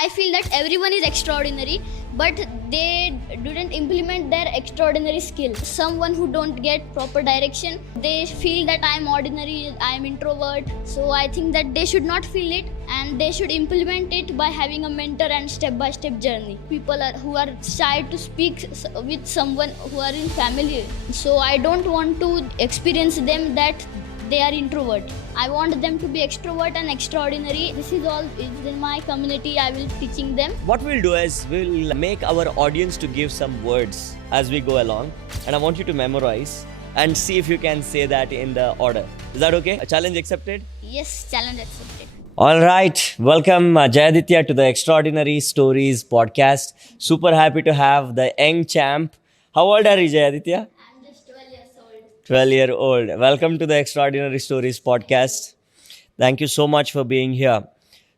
I feel that everyone is extraordinary, but they didn't implement their extraordinary skill. Someone who don't get proper direction, they feel that I'm ordinary, I'm introvert. So I think that they should not feel it, and they should implement it by having a mentor and step-by-step journey. People who are shy to speak with someone who are in family. So I don't want to experience them that they are introvert. I want them to be extrovert and extraordinary. This is all is in my community. I will teaching them. What we'll do is we'll make our audience to give some words as we go along, and I want you to memorize and see if you can say that in the order. Is that okay? A challenge accepted? Yes, challenge accepted. All right. Welcome Jayditya to the Extraordinary Stories podcast. Super happy to have the young champ. How old are you, Jayditya? I'm just 12 years old. 12-year-old. Welcome to the Extraordinary Stories podcast. Thank you so much for being here.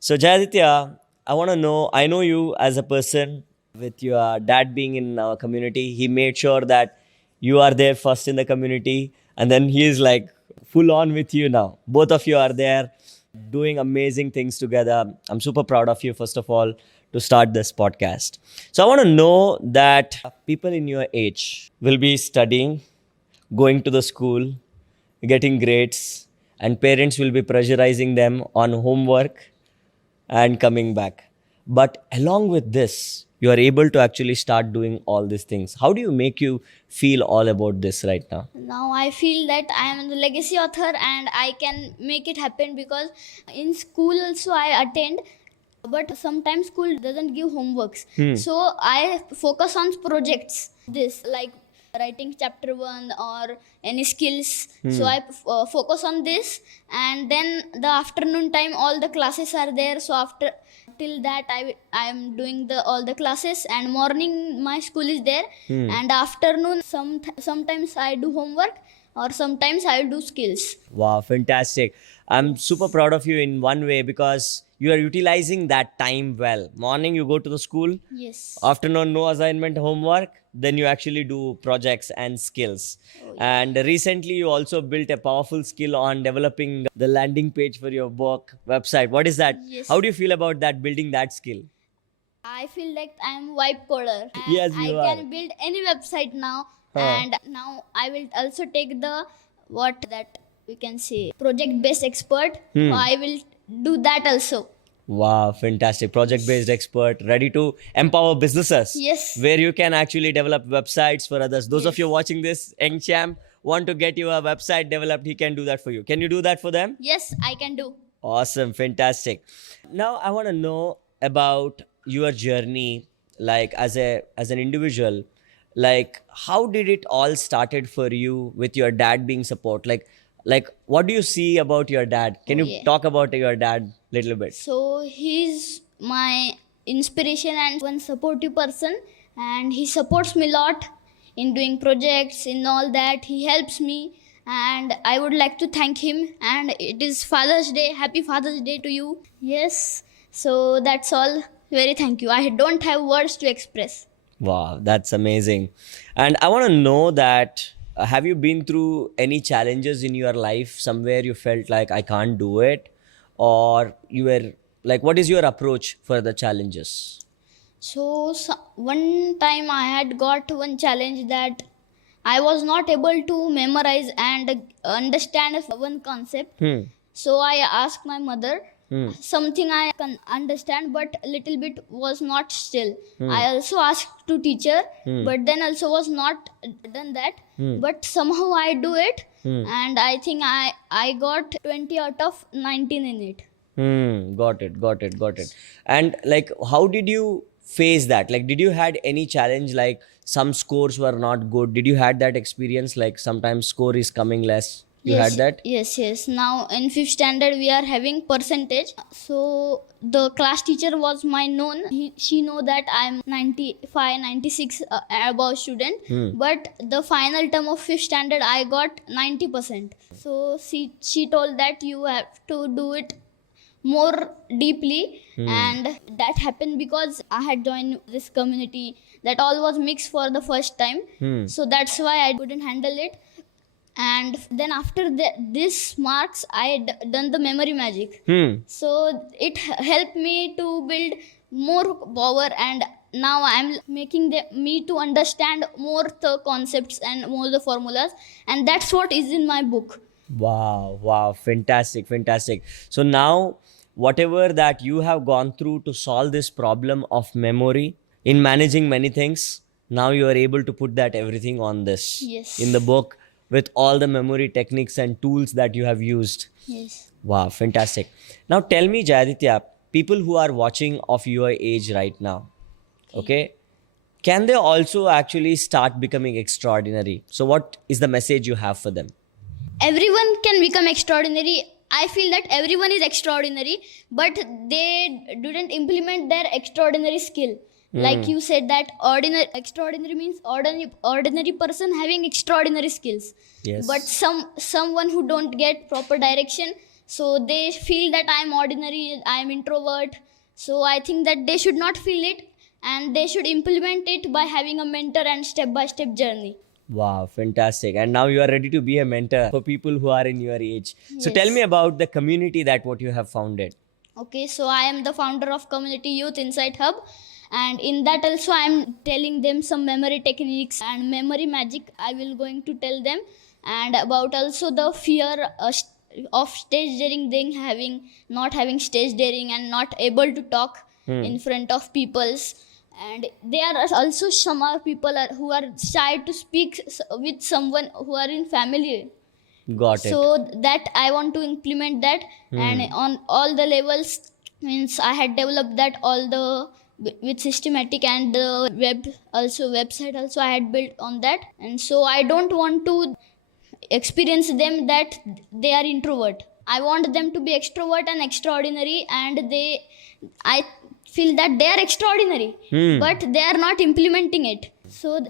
So, Jayditya, I know you as a person with your dad being in our community. He made sure that you are there first in the community, and then he is like full on with you now. Both of you are there doing amazing things together. I'm super proud of you, first of all, to start this podcast. So, I want to know that people in your age will be studying, going to the school, getting grades, and parents will be pressurizing them on homework and coming back. But along with this, you are able to actually start doing all these things. How do you make you feel all about this right now? Now I feel that I am the legacy author and I can make it happen because in school also I attend, but sometimes school doesn't give homeworks. So I focus on projects. This like writing chapter 1 or any skills. So I focus on this, and then the afternoon time all the classes are there. So after till that I am doing all the classes, and morning my school is there, and afternoon sometimes I do homework or sometimes I do skills. Wow, fantastic. I'm super proud of you in one way because you are utilizing that time well. Morning, you go to the school. Yes. Afternoon, no assignment, homework. Then you actually do projects and skills. And recently, you also built a powerful skill on developing the landing page for your book website. What is that? Yes. How do you feel about that, building that skill? I feel like I am vibe coder. And Yes, I you are. can build any website now. And now I will also take the what that we can say project based expert. So I will do that also. Wow, fantastic. Project-based expert, ready to empower businesses. Yes. Where you can actually develop websites for others. Those of you watching this, young champ, want to get your website developed, he can do that for you. Can you do that for them? Yes, I can do. Awesome, fantastic. Now I want to know about your journey, like as an individual. Like, how did it all started for you with your dad being support? Like what do you see about your dad? Can you talk about your dad a little bit? So he's my inspiration and one supportive person, and he supports me a lot in doing projects, in all that. He helps me, and I would like to thank him. And it is Father's Day. Happy Father's Day to you. Yes. So that's all. Very thank you. I don't have words to express. Wow, that's amazing. And I want to know that have you been through any challenges in your life somewhere you felt like I can't do it, or you were like, what is your approach for the challenges? So one time I had got one challenge that I was not able to memorize and understand one concept. So I asked my mother something I can understand, but a little bit was not still. I also asked to teacher, but then also was not done that. But somehow I do it, and I think I got 20 out of 19 in it. Got it. And like, how did you face that? Like, did you had any challenge, like some scores were not good? Did you had that experience, like sometimes score is coming less? You had that? Yes. Now in 5th standard we are having percentage. So the class teacher was my known. She know that I'm 95, 96 above student. But the final term of 5th standard I got 90%. So she told that you have to do it more deeply, and that happened because I had joined this community that all was mixed for the first time. So that's why I couldn't handle it. And then after this marks I done the memory magic. So it helped me to build more power, and now I'm making me to understand more the concepts and more the formulas, and that's what is in my book. Wow, fantastic, fantastic. So now, whatever that you have gone through to solve this problem of memory in managing many things, now you are able to put that everything on this Yes. in the book with all the memory techniques and tools that you have used. Yes. Wow, fantastic. Now tell me, Jayditya, people who are watching of your age right now, okay, can they also actually start becoming extraordinary? So what is the message you have for them? Everyone can become extraordinary. I feel that everyone is extraordinary, but they didn't implement their extraordinary skill. Like you said that ordinary extraordinary means ordinary person having extraordinary skills. Yes. But someone who don't get proper direction, so they feel that I'm ordinary, I'm introvert. So I think that they should not feel it, and they should implement it by having a mentor and step by step journey. Wow, fantastic. And now you are ready to be a mentor for people who are in your age. So tell Yes. me about the community that what you have founded. Okay, so I am the founder of Community Youth Insight Hub, and in that also I am telling them some memory techniques and memory magic. I will going to tell them, and about also the fear of stage daring, thing having not having stage daring and not able to talk in front of peoples. And there are also some are people who are shy to speak with someone who are in family. Got it. So that I want to implement that, and on all the levels, means I had developed that all the with systematic, and the website also I had built on that. And so I don't want to experience them that they are introvert. I want them to be extrovert and extraordinary, and I feel that they are extraordinary, but they are not implementing it. So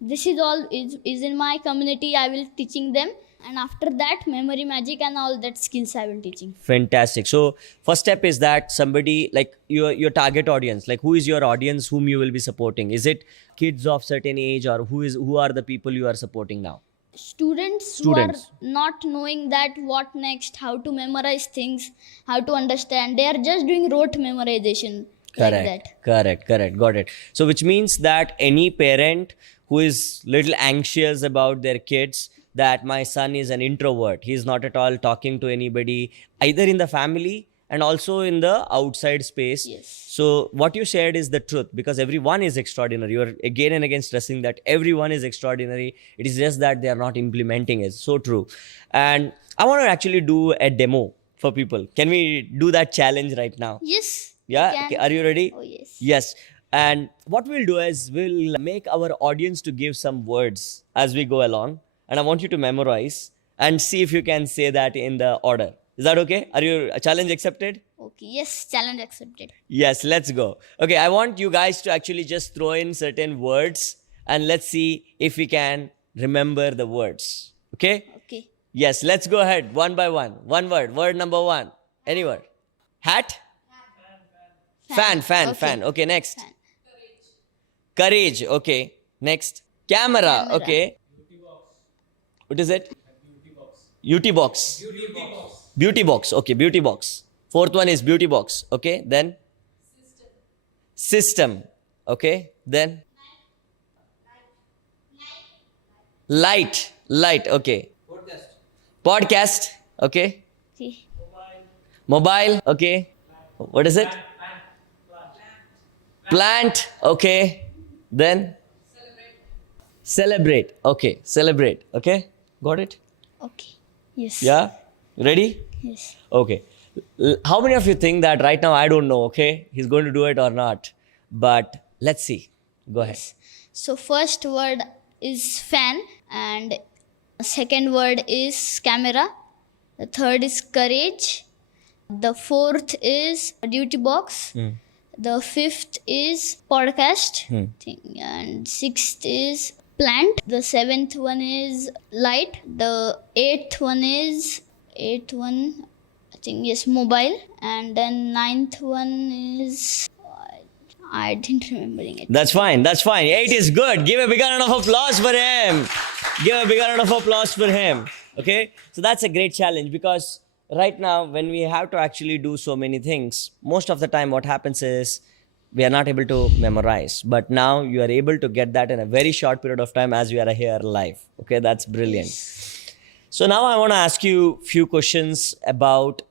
this is all is in my community. I will teaching them, and after that memory magic and all that skills I will teaching. Fantastic. So first step is that somebody like your target audience, like who is your audience whom you will be supporting? Is it kids of certain age, or who are the people you are supporting now? Students who Students. are not knowing that what next, how to memorize things, how to understand, they are just doing rote memorization. Like that. Correct. Got it. So which means that any parent who is little anxious about their kids, that my son is an introvert, he's not at all talking to anybody, either in the family and also in the outside space. Yes. So what you shared is the truth, because everyone is extraordinary. You're again and again stressing that everyone is extraordinary. It is just that they are not implementing it. So true. And I want to actually do a demo for people. Can we do that challenge right now? Yes. Yeah. you can. Okay. Are you ready? Oh yes. Yes. And what we'll do is we'll make our audience to give some words as we go along. And I want you to memorize and see if you can say that in the order. Is that okay? Are you challenge accepted? Okay. Yes. Challenge accepted. Yes, let's go. Okay, I want you guys to actually just throw in certain words and let's see if we can remember the words. Okay? Okay. Yes, let's go ahead one by one. One word. Word number one. Any word. Hat? Fan. Okay, next. Fan. Courage. Okay. Next. Camera. Camera. Okay. What is it? UT box. Beauty box. Okay, beauty box. Fourth one is beauty box. Okay, then? System. Okay, then? Light. Okay. Podcast. Okay. Okay. Mobile. Okay. What is it? Plant. Okay. Then? Celebrate. Okay. Celebrate. Okay. Got it? Okay. Yes. Yeah? Ready? Yes. Okay. How many of you think that right now I don't know, okay? He's going to do it or not. But let's see. Go ahead. So first word is fan, and second word is camera. The third is courage. The fourth is duty box. The fifth is podcast. And sixth is plant. The seventh one is light. The eighth one I think yes, mobile. And then ninth one is I didn't remembering it. That's fine. 8 is good. Give a big round of applause for him. Okay? So that's a great challenge, because right now when we have to actually do so many things, most of the time what happens is we are not able to memorize, but now you are able to get that in a very short period of time as we are here live. Okay, that's brilliant. Yes. So now I want to ask you few questions about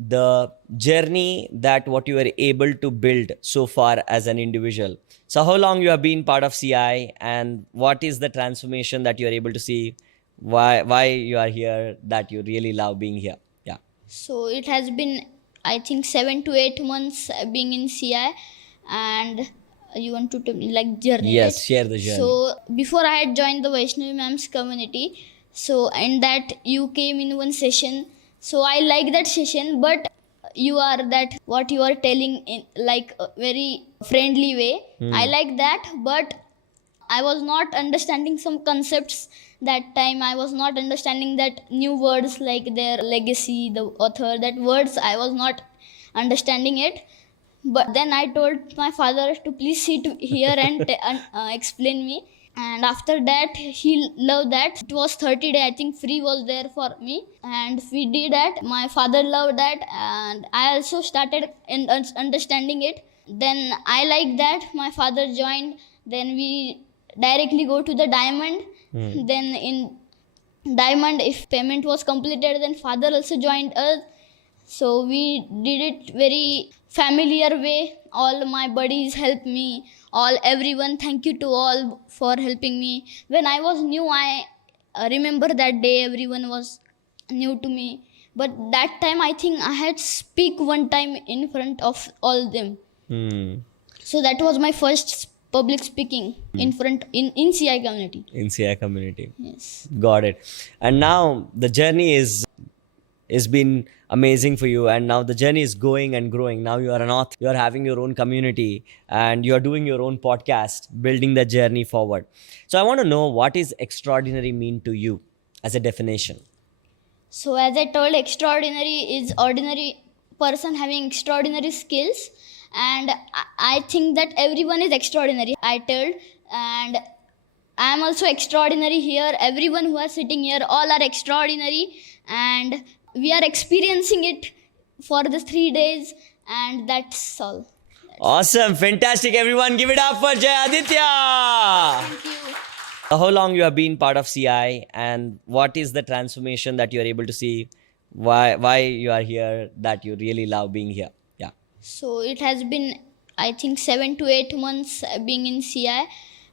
the journey that what you were able to build so far as an individual. So how long you have been part of CI, and what is the transformation that you are able to see? Why you are here, that you really love being here? Yeah. So it has been, I think, 7 to 8 months being in CI, and you want to tell me like journey, Yes, right? share the journey. So before I had joined the Vaishnavi ma'am's community, so in that you came in one session. So I like that session, but you are that what you are telling in like a very friendly way. I like that, but I was not understanding some concepts that time. I was not understanding that new words like their legacy, the author, that words I was not understanding it. But then I told my father to please sit here and explain me. And after that, he loved that. It was 30 day. I think free was there for me, and we did that. My father loved that, and I also started in understanding it. Then I like that. My father joined. Then we directly go to the diamond. Then in diamond, if payment was completed, then father also joined us. So we did it very familiar way. All my buddies helped me. All everyone, thank you to all for helping me. When I was new, I remember that day everyone was new to me. But that time I think I had speak one time in front of all them. So that was my first public speaking in front in CI community. In CI community. Yes. Got it. And now the journey is been amazing for you, and now the journey is going and growing. Now you are an author, you are having your own community, and you are doing your own podcast, building the journey forward. So I want to know, what is extraordinary mean to you as a definition? So as I told, extraordinary is ordinary person having extraordinary skills, and I think that everyone is extraordinary. I told, and I am also extraordinary here. Everyone who are sitting here, all are extraordinary, and we are experiencing it for the 3 days, and that's all. Awesome, fantastic, everyone, give it up for Jayditya. Thank you. How long you have been part of CI, and what is the transformation that you are able to see? Why you are here, that you really love being here? Yeah. So it has been, I think, 7 to 8 months being in CI,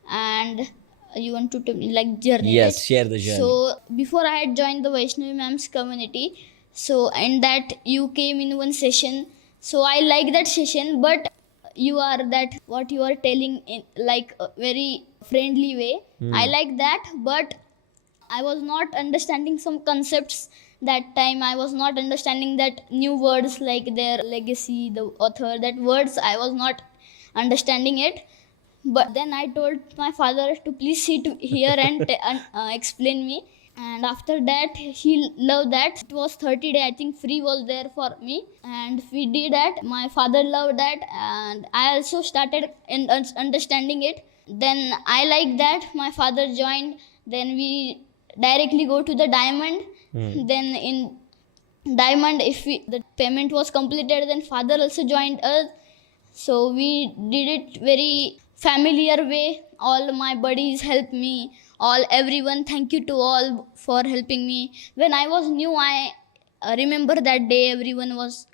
and you want to tell me like journey, Yes, right? share the journey. So before I had joined the Vaishnavi ma'am's community, so in that you came in one session. So I like that session, but you are that what you are telling in like a very friendly way. I like that, but I was not understanding some concepts that time. I was not understanding that new words like their legacy, the author, that words I was not understanding it. But then I told my father to please sit here and explain me. And after that, he loved that. It was 30 day. I think free was there for me, and we did that. My father loved that, and I also started in understanding it. Then I like that. My father joined. Then we directly go to the diamond. Then in diamond, if the payment was completed, then father also joined us. So we did it very familiar way. All my buddies helped me. All everyone, thank you to all for helping me. When I was new, I remember that day everyone was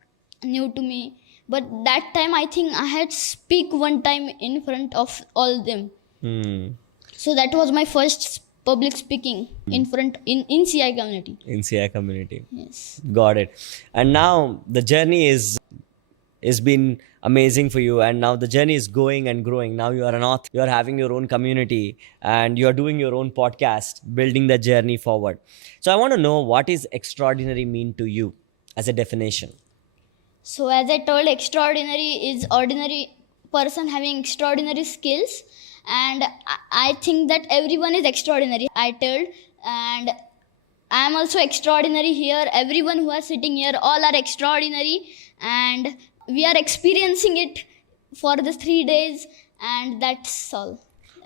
new to me. But that time I think I had speak one time in front of all them. So that was my first public speaking in front in CI community. In CI community. Yes. Got it. And now the journey is been amazing for you, and now the journey is going and growing. Now you are an author, you are having your own community, and you are doing your own podcast, building the journey forward. So I want to know, what is extraordinary mean to you as a definition? So as I told, extraordinary is ordinary person having extraordinary skills, and I think that everyone is extraordinary. I told, and I am also extraordinary here. Everyone who are sitting here, all are extraordinary, and we are experiencing it for the 3 days, and that's all.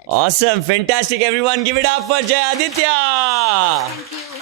Awesome, fantastic, everyone, give it up for Jayditya. Thank you.